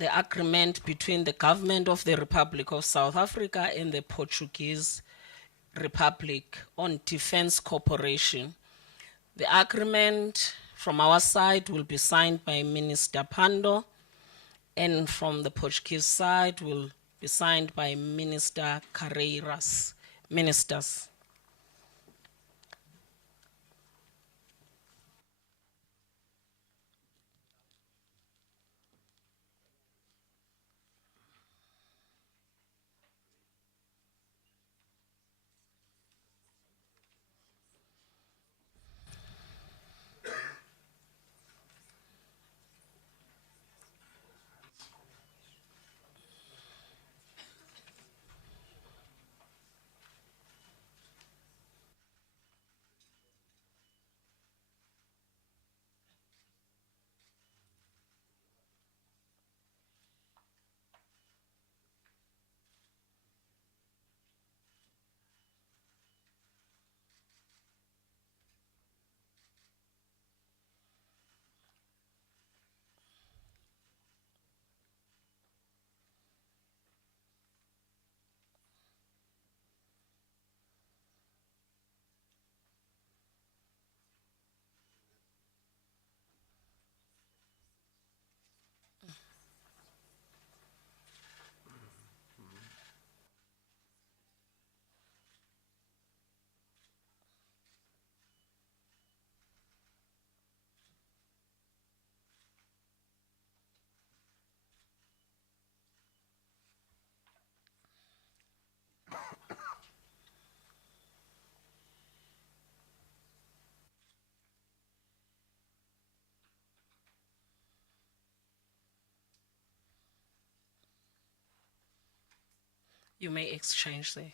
the agreement between the government of the Republic of South Africa and the Portuguese Republic on defense cooperation. The agreement from our side will be signed by Minister Pando, and from the Portuguese side will be signed by Minister Carreiras. Ministers. You may exchange there.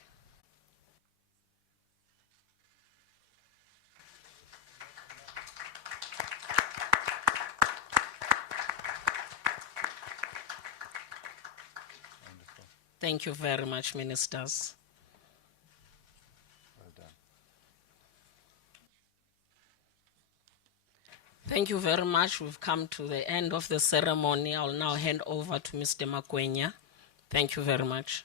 Wonderful. Thank you very much, ministers. Well done. Thank you very much. We've come to the end of the ceremony. I'll now hand over to Mr. Makwenya. Thank you very much.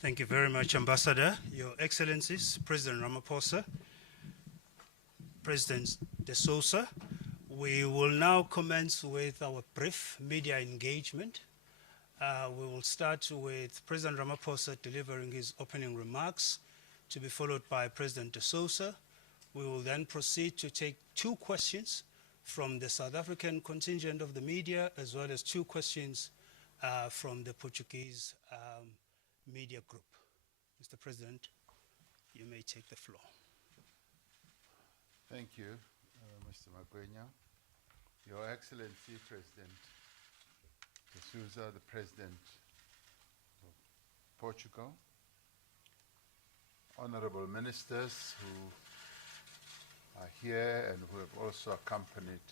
Thank you very much, Ambassador. Your Excellencies, President Ramaphosa, President De Souza, we will now commence with our brief media engagement. We will start with President Ramaphosa delivering his opening remarks, to be followed by President De Souza. We will then proceed to take 2 questions from the South African contingent of the media, as well as 2 questions from the Portuguese media group. Mr. President, you may take the floor. Thank you, Mr. Makwenya. Your Excellency, President De Souza, the President of Portugal, honorable ministers who are here and who have also accompanied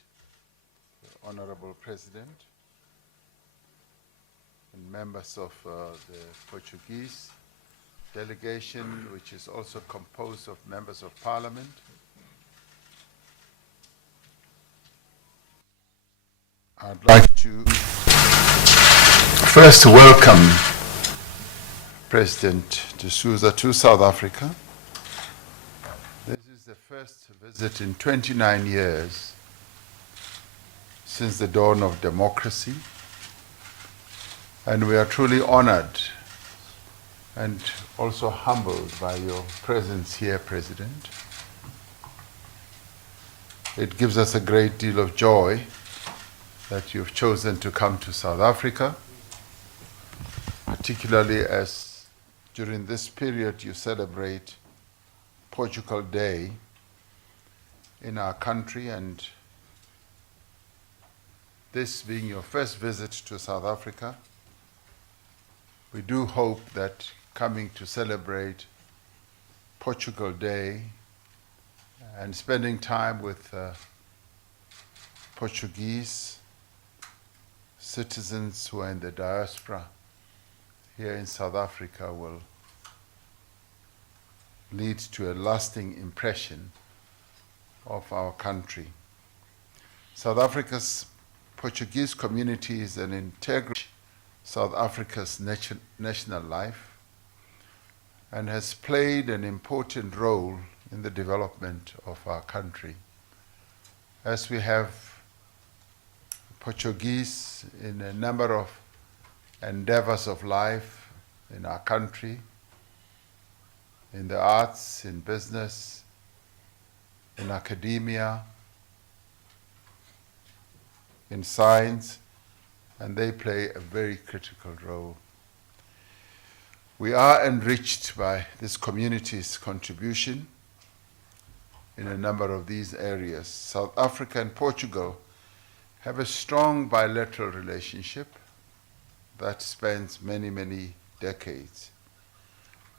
the Honorable President, and members of the Portuguese delegation, which is also composed of members of Parliament. I'd like to first welcome President De Souza to South Africa. This is the first visit in 29 years since the dawn of democracy. And we are truly honored and also humbled by your presence here, President. It gives us a great deal of joy that you've chosen to come to South Africa, particularly as during this period you celebrate Portugal Day in our country, and this being your first visit to South Africa, we do hope that coming to celebrate Portugal Day and spending time with Portuguese citizens who are in the diaspora here in South Africa will lead to a lasting impression of our country. South Africa's Portuguese community is an integral South Africa's national life and has played an important role in the development of our country. As we have Portuguese in a number of endeavors of life in our country, in the arts, in business, in academia, in science, and they play a very critical role. We are enriched by this community's contribution in a number of these areas. South Africa and Portugal have a strong bilateral relationship that spans many, many decades.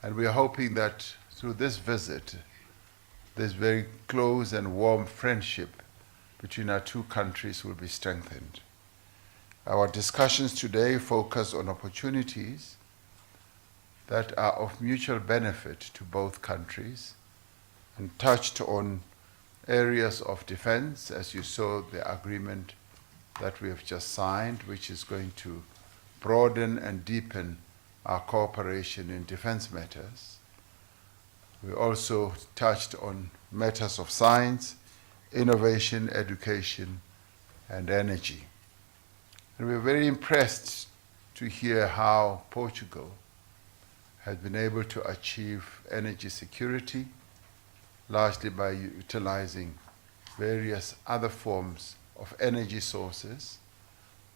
And we are hoping that through this visit, this very close and warm friendship between our two countries will be strengthened. Our discussions today focus on opportunities that are of mutual benefit to both countries and touched on areas of defense, as you saw the agreement that we have just signed, which is going to broaden and deepen our cooperation in defense matters. We also touched on matters of science, innovation, education, and energy. And we're very impressed to hear how Portugal has been able to achieve energy security, largely by utilizing various other forms of energy sources,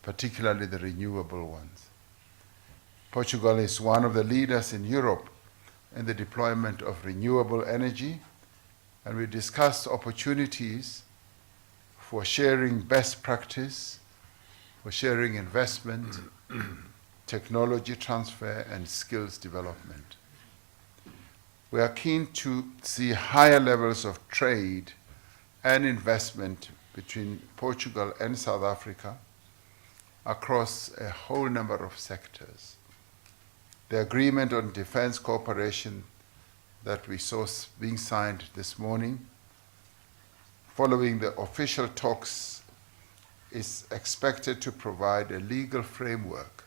particularly the renewable ones. Portugal is one of the leaders in Europe in the deployment of renewable energy, and we discussed opportunities for sharing best practice, for sharing investment, technology transfer, and skills development. We are keen to see higher levels of trade and investment between Portugal and South Africa across a whole number of sectors. The agreement on defense cooperation that we saw being signed this morning, following the official talks, is expected to provide a legal framework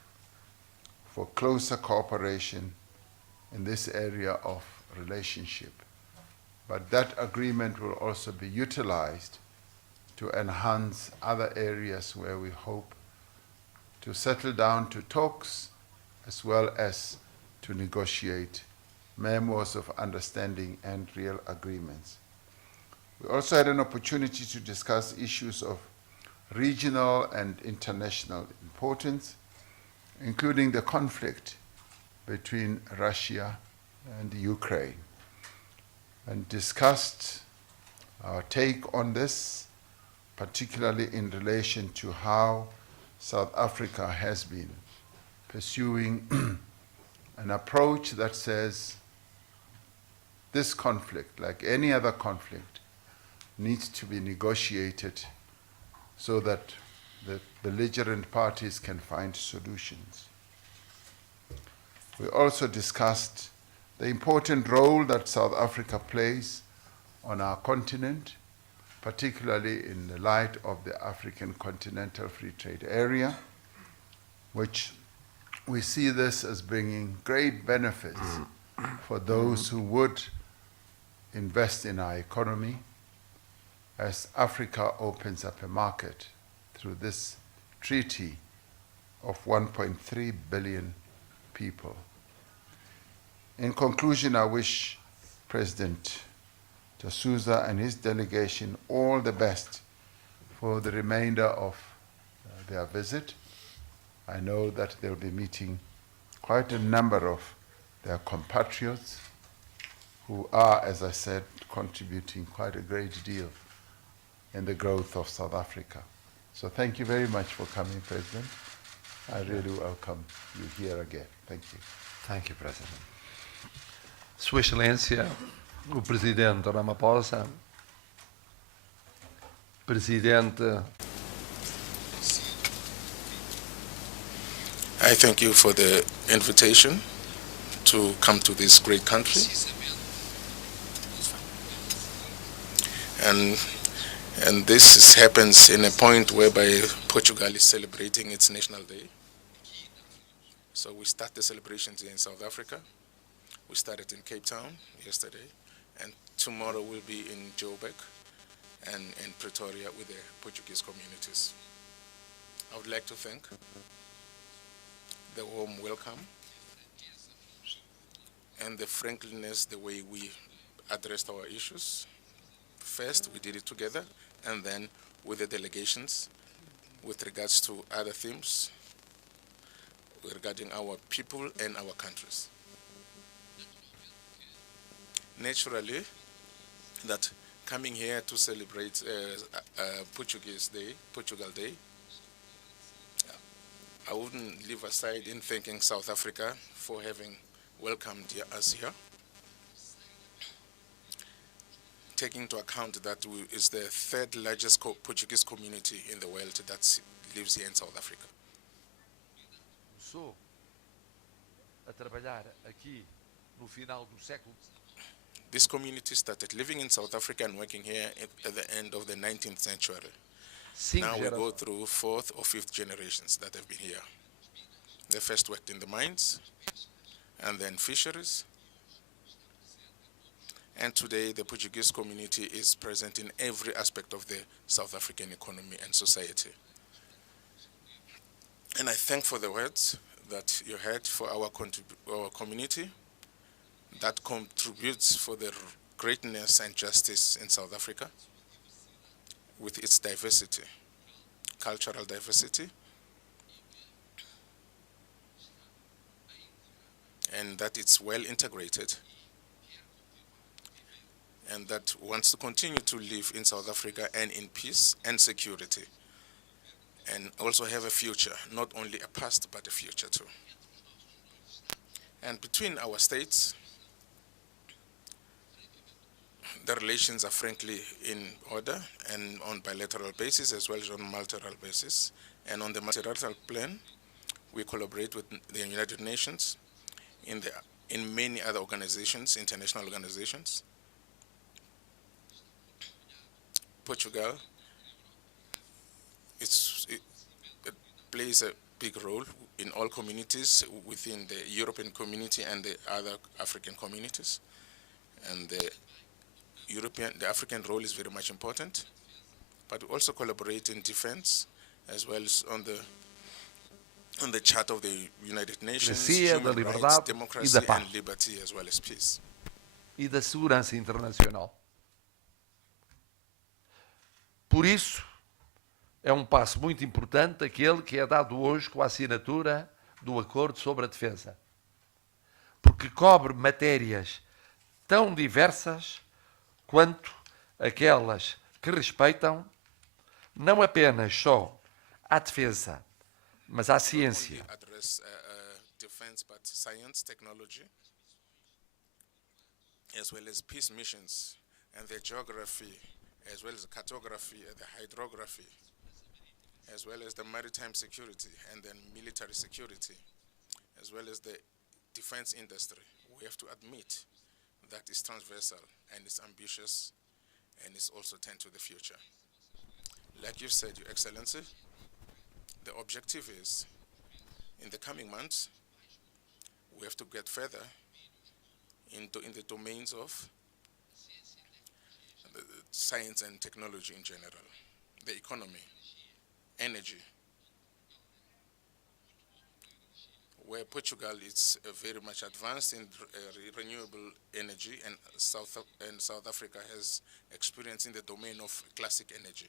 for closer cooperation in this area of relationship. But that agreement will also be utilized to enhance other areas where we hope to settle down to talks as well as to negotiate memos of understanding and real agreements. We also had an opportunity to discuss issues of regional and international importance, including the conflict between Russia and Ukraine, and discussed our take on this, particularly in relation to how South Africa has been pursuing an approach that says this conflict, like any other conflict, needs to be negotiated so that the belligerent parties can find solutions. We also discussed the important role that South Africa plays on our continent, particularly in the light of the African Continental Free Trade Area, which we see this as bringing great benefits for those who would invest in our economy as Africa opens up a market through this treaty of 1.3 billion people. In conclusion, I wish President D'Souza and his delegation all the best for the remainder of their visit. I know that they'll be meeting quite a number of their compatriots who are, as I said, contributing quite a great deal in the growth of South Africa. So thank you very much for coming, President. I really welcome you here again. Thank you. Thank you, President. Sua Excelência, o Presidente Ramaphosa, Presidente. I thank you for the invitation to come to this great country. And And happens in a point whereby Portugal is celebrating its National Day. So we start the celebrations here in South Africa. We started in Cape Town yesterday, and tomorrow we'll be in Joburg and in Pretoria with the Portuguese communities. I would like to thank the warm welcome and the frankness, the way we addressed our issues. First, we did it together, and then with the delegations with regards to other themes regarding our people and our countries. Naturally, that coming here to celebrate Portugal Day, I wouldn't leave aside in thanking South Africa for having welcomed us here, taking into account that it's the third largest Portuguese community in the world that lives here in South Africa. Começou a trabalhar aqui no final do século. This community started living in South Africa and working here at the end of the 19th century. Now we go through fourth or fifth generations that have been here. They first worked in the mines, and then fisheries. And today the Portuguese community is present in every aspect of the South African economy and society. And I thank for the words that you had for our community that contributes for the greatness and justice in South Africa with its diversity, cultural diversity, and that it's well integrated, and that wants to continue to live in South Africa and in peace and security, and also have a future, not only a past, but a future too. And between our states, the relations are frankly in order and on bilateral basis as well as on multilateral basis. And on the multilateral plan, we collaborate with the United Nations in many other organizations, international organizations. Portugal it plays a big role in all communities within the European community and the other African communities. And the African role is very much important, but we also collaborate in defense as well as on the chart of the United Nations, human rights, democracy and liberty as well as peace. E da segurança internacional. Por isso, é um passo muito importante aquele que é dado hoje com a assinatura do Acordo sobre a Defesa, porque cobre matérias tão diversas quanto aquelas que respeitam não apenas só à defesa, mas à ciência. Defense, but science, technology, as well as peace missions and the geography, as well as the cartography and the hydrography, as well as the maritime security and then military security, as well as the defense industry. We have to admit that is transversal and is ambitious and is also tend to the future. Like you said, Your Excellency, the objective is in the coming months we have to get further in the domains of the science and technology in general, the economy, energy, where Portugal is very much advanced in renewable energy, and South Africa has experience in the domain of classic energy.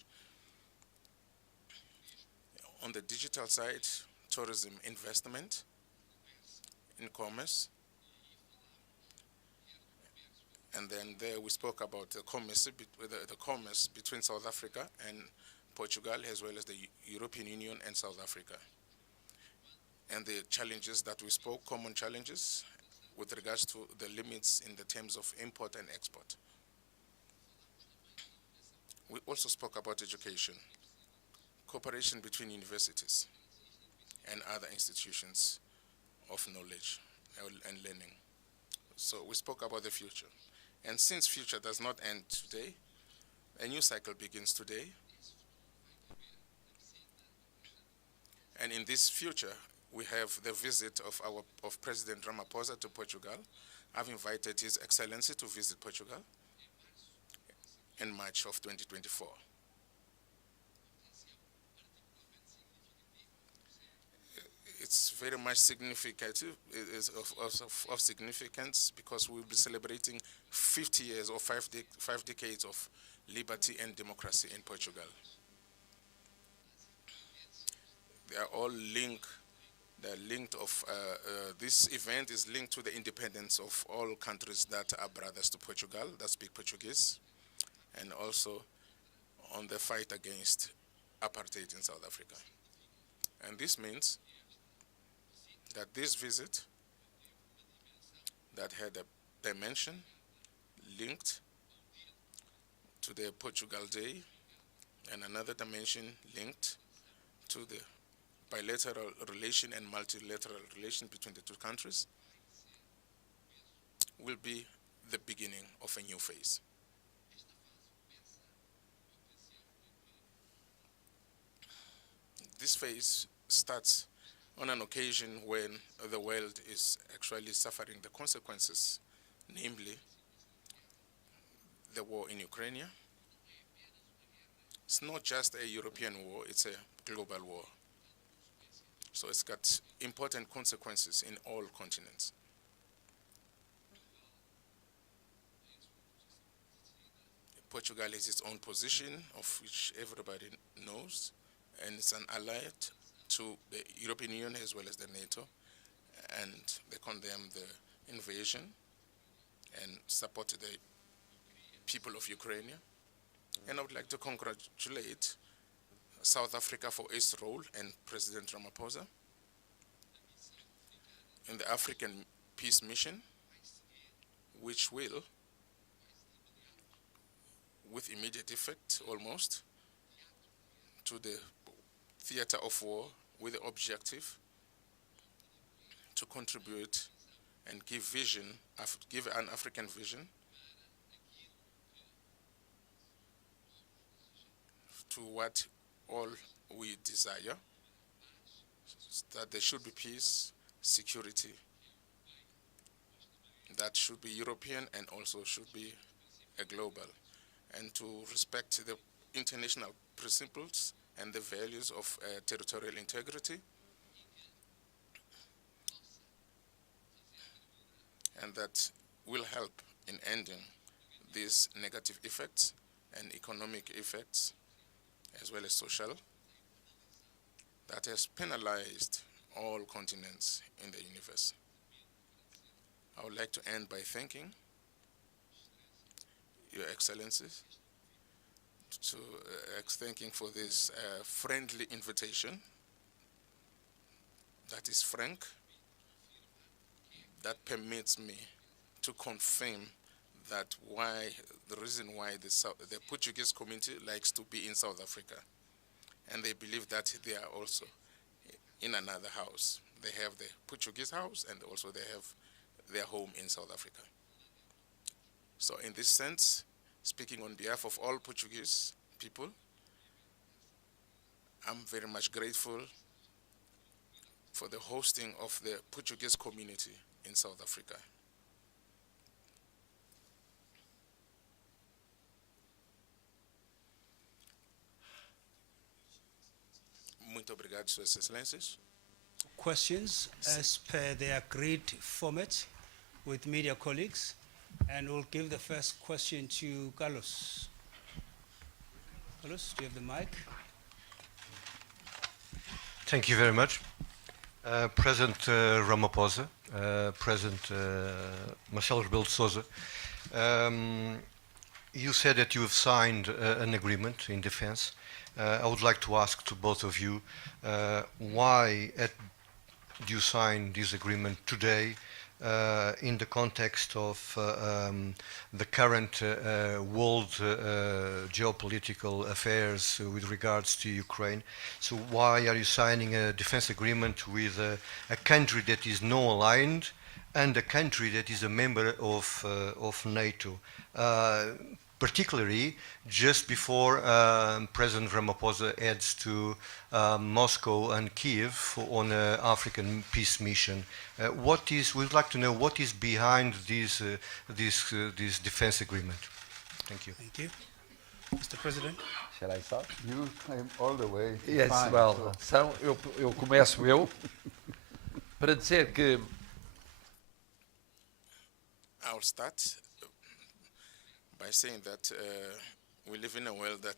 On the digital side, tourism, investment, in commerce, and then there we spoke about the commerce between South Africa and Portugal, as well as the European Union and South Africa. And the challenges that we spoke, common challenges with regards to the limits in the terms of import and export. We also spoke about education, cooperation between universities and other institutions of knowledge and learning. So we spoke about the future. And since future does not end today, A new cycle begins today. And in this future, we have the visit of President Ramaphosa to Portugal. I've invited His Excellency to visit Portugal in March of 2024. It's very much significant, it is of significance, because we'll be celebrating 50 years or five decades of liberty and democracy in Portugal. They are all linked. They're linked this event is linked to the independence of all countries that are brothers to Portugal, that speak Portuguese, and also on the fight against apartheid in South Africa. And this means that this visit that had a dimension linked to the Portugal Day and another dimension linked to the bilateral relation and multilateral relation between the two countries will be the beginning of a new phase. This phase starts on an occasion when the world is actually suffering the consequences, namely the war in Ukraine. It's not just a European war, it's a global war. So it's got important consequences in all continents. Portugal has its own position, of which everybody knows, and it's an ally to the European Union as well as the NATO, and they condemn the invasion and support the people of Ukraine. And I would like to congratulate South Africa for its role and President Ramaphosa in the African Peace Mission, which will, with immediate effect almost, to the theater of war with the objective to contribute and give vision, give an African vision to what all we desire, that there should be peace, security, that should be European and also should be a global, and to respect the international principles and the values of territorial integrity, and that will help in ending these negative effects and economic effects as well as social that has penalized all continents in the universe. I would like to end by thanking Your Excellencies, thanking for this friendly invitation that is frank, that permits me to confirm that the reason why the Portuguese community likes to be in South Africa, and they believe that they are also in another house. They have the Portuguese house, and also they have their home in South Africa. So in this sense, speaking on behalf of all Portuguese people, I'm very much grateful for the hosting of the Portuguese community in South Africa. Muito obrigado, Suas Excelências. Questions as per the agreed format with media colleagues, and we'll give the first question to Carlos. Carlos, do you have the mic? Thank you very much. President Ramaphosa, President Marcelo Rebelo de Sousa, you said that you have signed an agreement in defense. I would like to ask to both of you, why do you sign this agreement today in the context of the current world geopolitical affairs with regards to Ukraine? So why are you signing a defense agreement with a country that is non-aligned and a country that is a member of NATO? particularly just before President Ramaphosa heads to Moscow and Kiev on an African peace mission. We'd like to know what is behind this defense agreement. Thank you. Thank you. Mr. President. Shall I start? You came all the way. Yes, Fine, well, so- eu começo para dizer que I'll start by saying that we live in a world that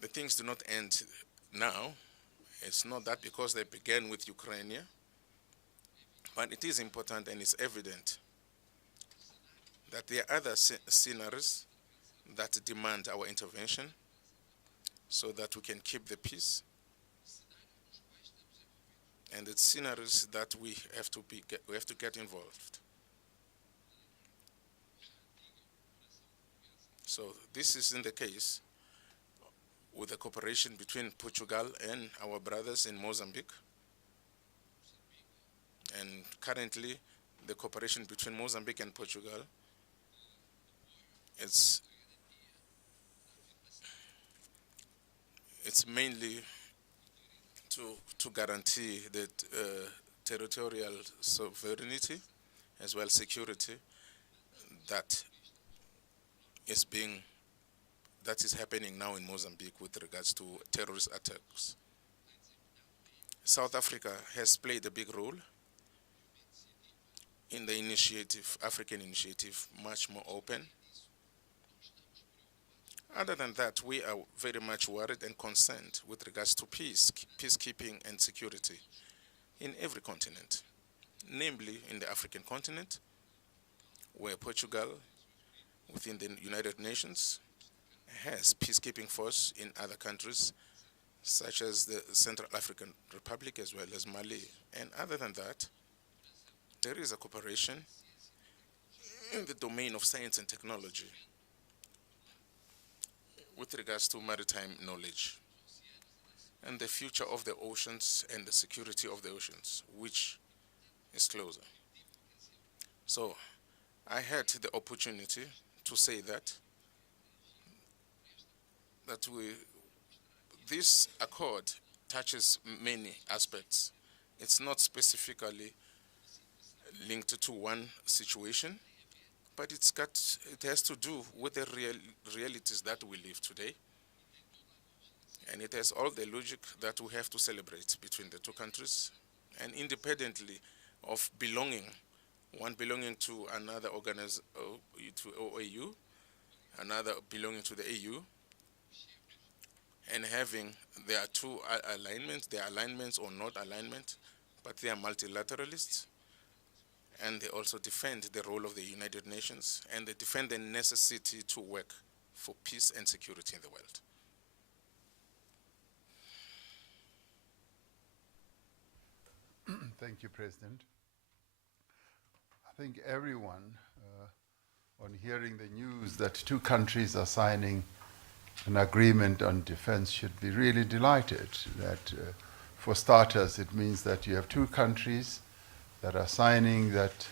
the things do not end now. It's not that because they began with Ukraine, but it is important and it's evident that there are other scenarios that demand our intervention so that we can keep the peace. And it's scenarios that we have to get involved. So this is in the case with the cooperation between Portugal and our brothers in Mozambique. And currently, the cooperation between Mozambique and Portugal it's mainly to guarantee that territorial sovereignty as well security that is happening now in Mozambique with regards to terrorist attacks. South Africa has played a big role in the African initiative, much more open. Other than that, we are very much worried and concerned with regards to peacekeeping and security in every continent, namely in the African continent, where Portugal, within the United Nations, has peacekeeping force in other countries, such as the Central African Republic as well as Mali. And other than that, there is a cooperation in the domain of science and technology with regards to maritime knowledge and the future of the oceans and the security of the oceans, which is closer. So I had the opportunity to say that this accord touches many aspects. It's not specifically linked to one situation, but it has to do with the realities that we live today. And it has all the logic that we have to celebrate between the two countries, and independently of one belonging to another to OAU, another belonging to the AU, and there are two alignments, they are alignments or not alignment, but they are multilateralists. And they also defend the role of the United Nations, and they defend the necessity to work for peace and security in the world. Thank you, President. I think everyone, on hearing the news that two countries are signing an agreement on defense, should be really delighted. That, for starters, it means that you have two countries that are signing that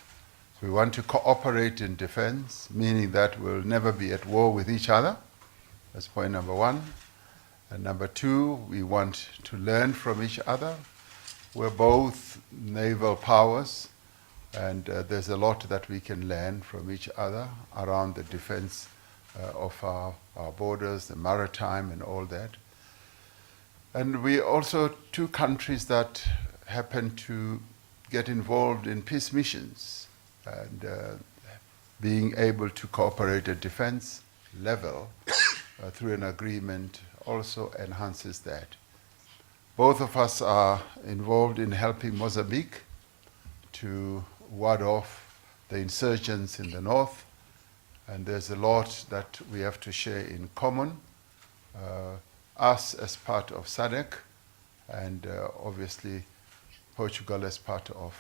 we want to cooperate in defense, meaning that we'll never be at war with each other. That's point number one. And number two, we want to learn from each other. We're both naval powers, and there's a lot that we can learn from each other around the defense of our borders, the maritime and all that. And we also two countries that happen to get involved in peace missions, and being able to cooperate at defense level through an agreement also enhances that. Both of us are involved in helping Mozambique to ward off the insurgents in the north, and there's a lot that we have to share in common, us as part of SADC, and obviously Portugal as part of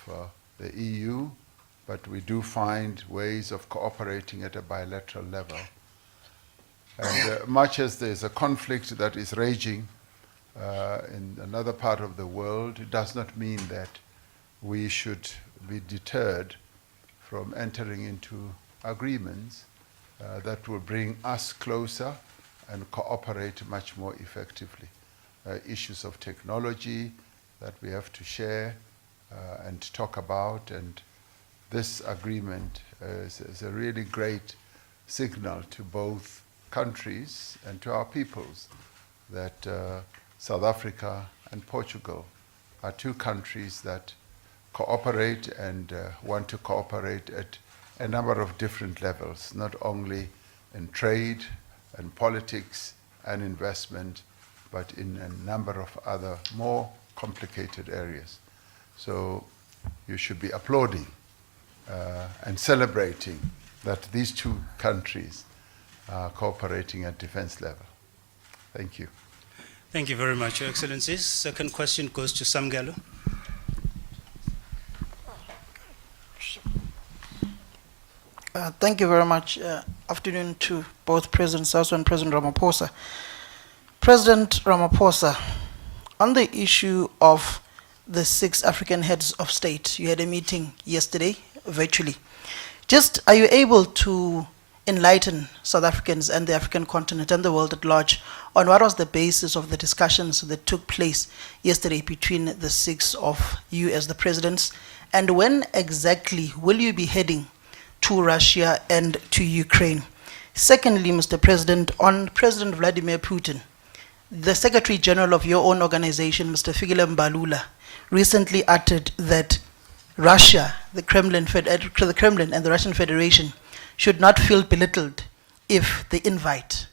the EU, but we do find ways of cooperating at a bilateral level. And much as there's a conflict that is raging in another part of the world, it does not mean that we should be deterred from entering into agreements that will bring us closer and cooperate much more effectively. Issues of technology that we have to share and talk about, and this agreement is a really great signal to both countries and to our peoples that South Africa and Portugal are two countries that cooperate and want to cooperate at a number of different levels, not only in trade and politics and investment, but in a number of other more complicated areas. So you should be applauding and celebrating that these two countries are cooperating at defense level. Thank you. Thank you very much, Your Excellencies. Second question goes to Samgelo. Thank you very much. Afternoon to both President Sasso and President Ramaphosa. President Ramaphosa, on the issue of the 6 African heads of state, you had a meeting yesterday, virtually. Just, are you able to enlighten South Africans and the African continent and the world at large on what was the basis of the discussions that took place yesterday between the 6 of you as the presidents, and when exactly will you be heading to Russia and to Ukraine? Secondly, Mr. President, on President Vladimir Putin, the Secretary General of your own organization, Mr. Fikile Mbalula, recently uttered that Russia, the Kremlin and the Russian Federation should not feel belittled if the invite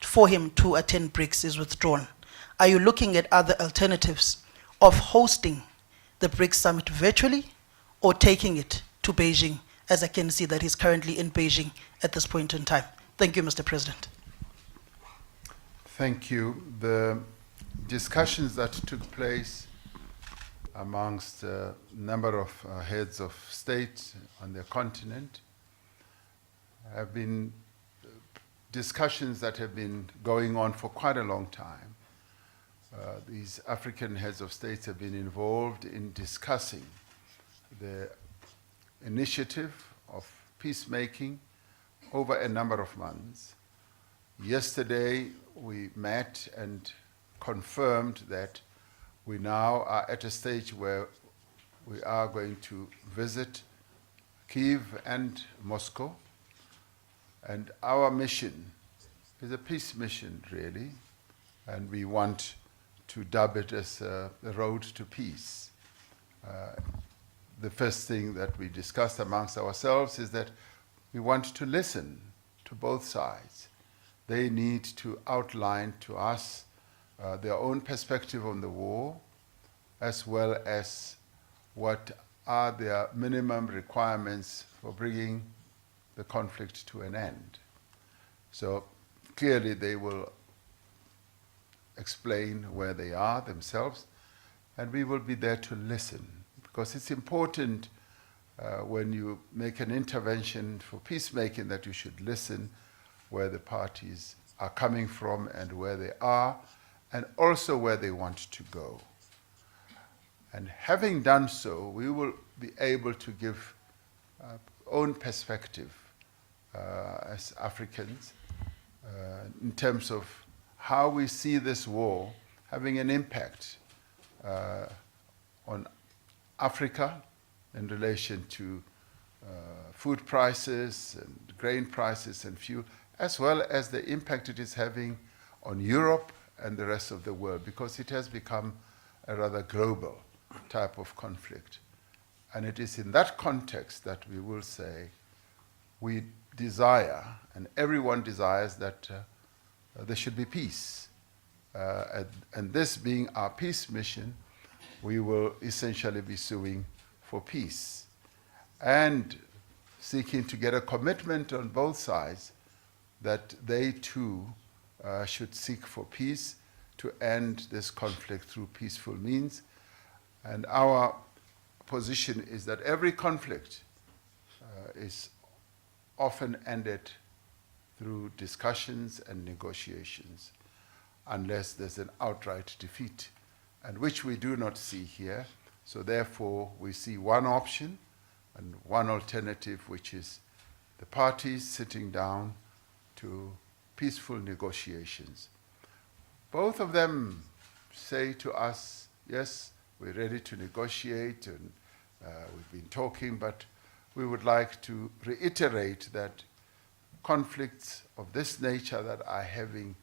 for him to attend BRICS is withdrawn. Are you looking at other alternatives of hosting the BRICS summit virtually or taking it to Beijing, as I can see that he's currently in Beijing at this point in time? Thank you, Mr. President. Thank you. The discussions that took place amongst a number of heads of state on the continent have been discussions that have been going on for quite a long time. These African heads of states have been involved in discussing the initiative of peacemaking over a number of months. Yesterday, we met and confirmed that we now are at a stage where we are going to visit Kyiv and Moscow. And our mission is a peace mission, really, and we want to dub it as the road to peace. The first thing that we discussed amongst ourselves is that we want to listen to both sides. They need to outline to us their own perspective on the war, as well as what are their minimum requirements for bringing the conflict to an end. So clearly they will explain where they are themselves, and we will be there to listen, because it's important when you make an intervention for peacemaking that you should listen where the parties are coming from and where they are, and also where they want to go. And having done so, we will be able to give own perspective as Africans in terms of how we see this war having an impact on Africa in relation to food prices and grain prices and fuel, as well as the impact it is having on Europe and the rest of the world, because it has become a rather global type of conflict. And it is in that context that we will say we desire, and everyone desires, that there should be peace. And this being our peace mission, we will essentially be suing for peace and seeking to get a commitment on both sides that they too should seek for peace to end this conflict through peaceful means. And our position is that every conflict is often ended through discussions and negotiations, unless there's an outright defeat, and which we do not see here. So therefore, we see one option, and one alternative, which is the parties sitting down to peaceful negotiations. Both of them say to us, yes, we're ready to negotiate, and we've been talking, but we would like to reiterate that conflicts of this nature that are having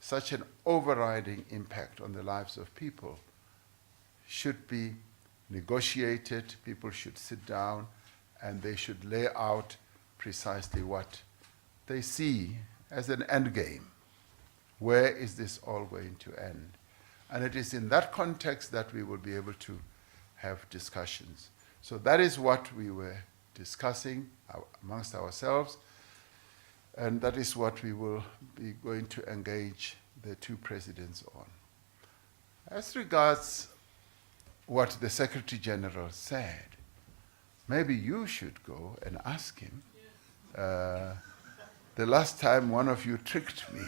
such an overriding impact on the lives of people should be negotiated. People should sit down and they should lay out precisely what they see as an end game. Where is this all going to end? And it is in that context that we will be able to have discussions. So that is what we were discussing amongst ourselves, and that is what we will be going to engage the two presidents on. As regards what the Secretary General said, maybe you should go and ask him. The last time one of you tricked me.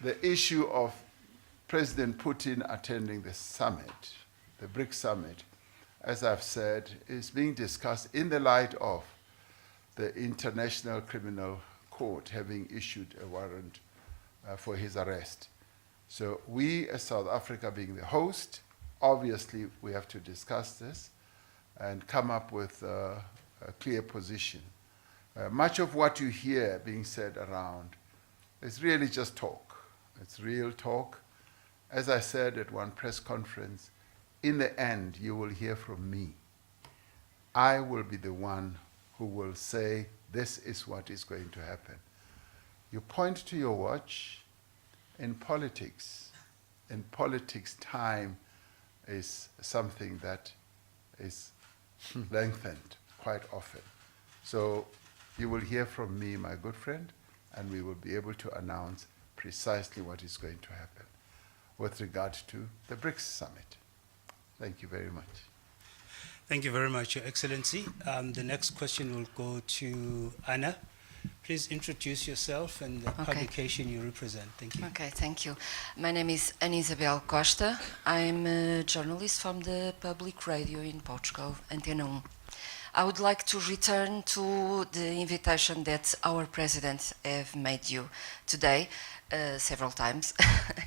The issue of President Putin attending the summit, the BRICS summit, as I've said, is being discussed in the light of the International Criminal Court having issued a warrant for his arrest. So we, as South Africa being the host, obviously we have to discuss this and come up with a clear position. Much of what you hear being said around is really just talk. It's real talk. As I said at one press conference, in the end, you will hear from me. I will be the one who will say, this is what is going to happen. You point to your watch. In politics, time is something that is lengthened quite often. So you will hear from me, my good friend, and we will be able to announce precisely what is going to happen with regard to the BRICS summit. Thank you very much. Thank you very much, Your Excellency. The next question will go to Anna. Please introduce yourself and the publication you represent. Thank you. Okay, thank you. My name is Ana Isabel Costa. I'm a journalist from the public radio in Portugal, Antena 1. I would like to return to the invitation that our president have made you today, several times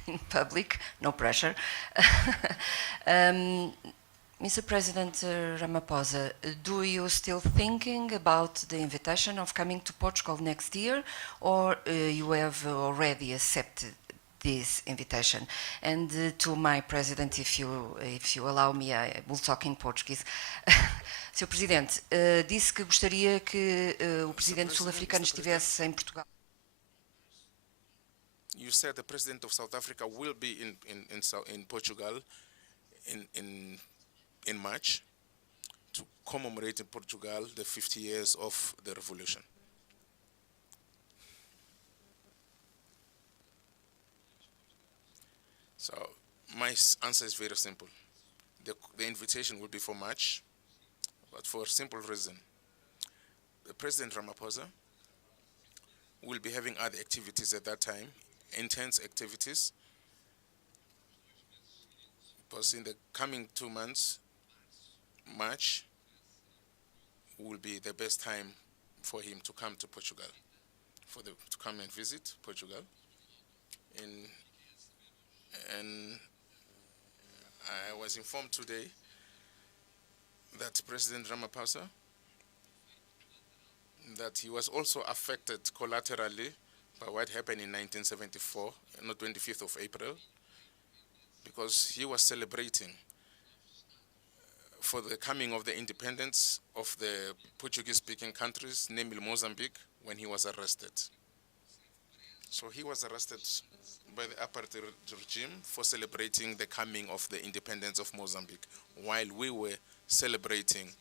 in public, no pressure. Mr. President Ramaphosa, do you still thinking about the invitation of coming to Portugal next year, or you have already accepted this invitation? And to my president, if you allow me, I will talk in Portuguese. Sr. Presidente, disse que gostaria que o presidente sul-africano estivesse em Portugal. You said the president of South Africa will be in Portugal in March to commemorate in Portugal the 50 years of the revolution. So my answer is very simple. The invitation will be for March, but for a simple reason. The President Ramaphosa will be having other activities at that time, intense activities, because in the coming 2 months, March will be the best time for him to come to Portugal, to come and visit Portugal. And I was informed today that President Ramaphosa, that he was also affected collaterally by what happened in 1974, on the 25th of April, because he was celebrating for the coming of the independence of the Portuguese-speaking countries, namely Mozambique, when he was arrested. So he was arrested by the apartheid regime for celebrating the coming of the independence of Mozambique, while we were celebrating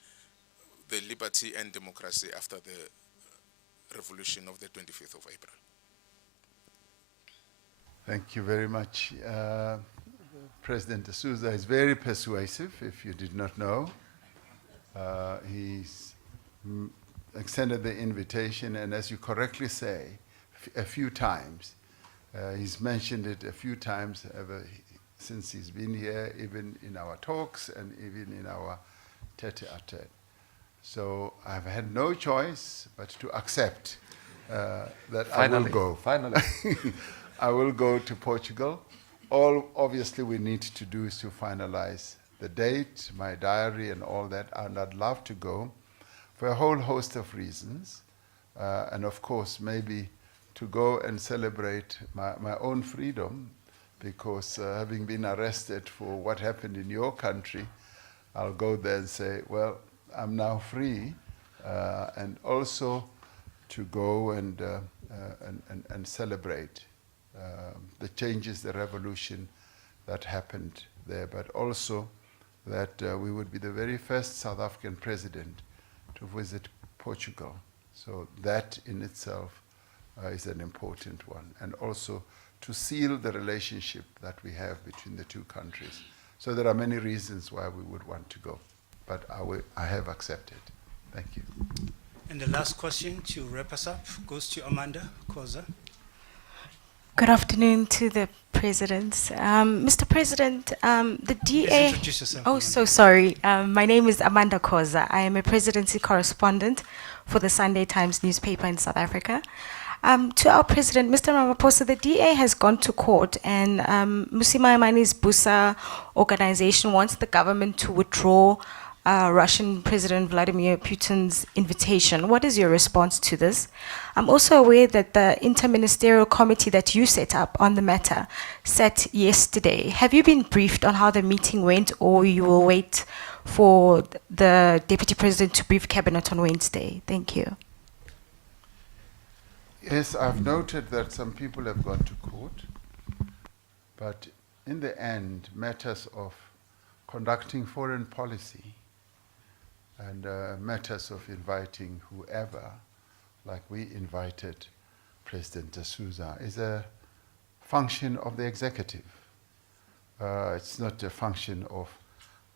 the liberty and democracy after the revolution of the 25th of April. Thank you very much. President de Souza is very persuasive, if you did not know. He's extended the invitation, and as you correctly say, a few times. He's mentioned it a few times since he's been here, even in our talks and even in our tete-a-tete. So I've had no choice but to accept that I will go. Finally. I will go to Portugal. All obviously we need to do is to finalize the date, my diary and all that, and I'd love to go for a whole host of reasons. And of course, maybe to go and celebrate my own freedom, because having been arrested for what happened in your country, I'll go there and say, well, I'm now free, and also to go and celebrate the changes, the revolution that happened there, but also that we would be the very first South African president to visit Portugal. So that in itself is an important one, and also to seal the relationship that we have between the two countries. So there are many reasons why we would want to go, but I have accepted. Thank you. And the last question to wrap us up goes to Amanda Koza. Good afternoon to the presidents. Mr. President, the DA... Please introduce yourself, Oh, Amanda. so sorry. My name is Amanda Koza. I am a presidency correspondent for the Sunday Times newspaper in South Africa. To our president, Mr. Ramaphosa, the DA has gone to court, and Musima Imani's Busa organization wants the government to withdraw Russian President Vladimir Putin's invitation. What is your response to this? I'm also aware that the interministerial committee that you set up on the matter sat yesterday. Have you been briefed on how the meeting went, or you will wait for the Deputy President to brief Cabinet on Wednesday? Thank you. Yes, I've noted that some people have gone to court, but in the end, matters of conducting foreign policy and matters of inviting whoever, like we invited President D'Souza, is a function of the executive. It's not a function of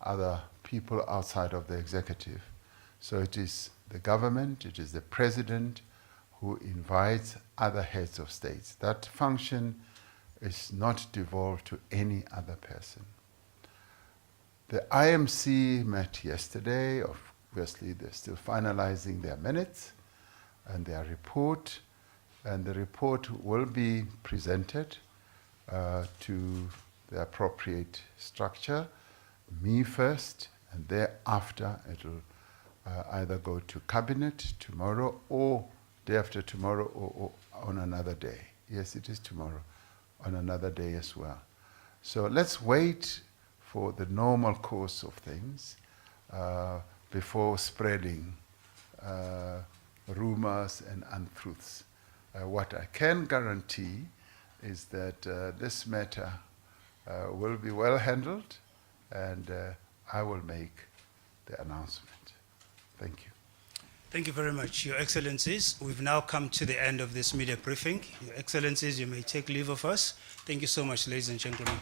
other people outside of the executive. So it is the government, it is the president who invites other heads of states. That function is not devolved to any other person. The IMC met yesterday. Obviously, they're still finalizing their minutes and their report, and the report will be presented to the appropriate structure, me first, and thereafter it'll either go to cabinet tomorrow or day after tomorrow, or on another day. Yes, it is tomorrow, on another day as well. So let's wait for the normal course of things before spreading rumors and untruths. What I can guarantee is that this matter will be well handled, and I will make the announcement. Thank you. Thank you very much, Your Excellencies. We've now come to the end of this media briefing. Your Excellencies, you may take leave of us. Thank you so much, ladies and gentlemen.